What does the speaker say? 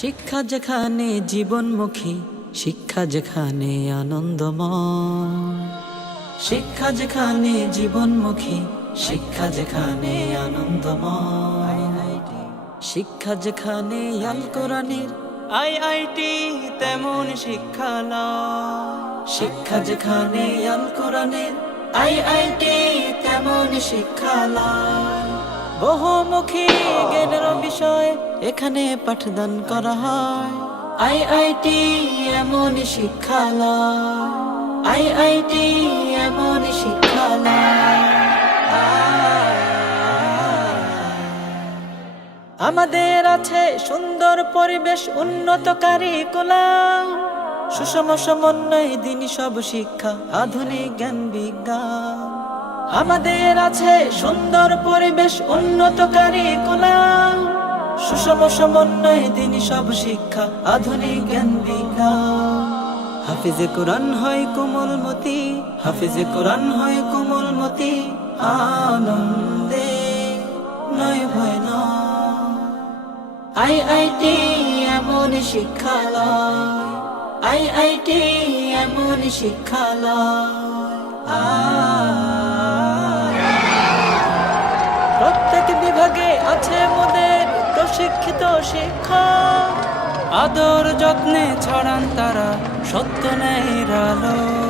শিক্ষা যেখানে জীবনমুখী, শিক্ষা যেখানে আনন্দময়। শিক্ষা যেখানে জীবনমুখী, শিক্ষা যেখানে আনন্দময়। শিক্ষা যেখানে আল কোরআনের আই আইটি তেমন শিক্ষালয় শিক্ষা যেখানে আল কোরআনের আই আইটি তেমন শিক্ষালয় বহুমুখী জ্ঞানের বিষয় এখানে পাঠদান করা হয়। আই আইটি এমন শিক্ষালয়। আই আইটি এমন শিক্ষালয়। আমাদের আছে সুন্দর পরিবেশ, উন্নত কারিকুলাম। সুষম সমন্বয় দিনই সব শিক্ষা, আধুনিক জ্ঞান বিজ্ঞান। আমাদের আছে সুন্দর পরিবেশ উন্নত কারিকুলাম সুষম সমন্বয় দিনই সব শিক্ষা, আধুনিক জ্ঞান হাফিজে কোরআন হয় কোমলমতি হাফিজে কোরআন হয় কোমলমতি আনন্দে নয় ভয় নয় আই আই টি এমন শিক্ষালয়, আই আই টি এমন শিক্ষালয়। আ। আছে মোদের প্রশিক্ষিত শিক্ষা। আদর যত্নে ছড়ান তারা সত্য নেই আলো।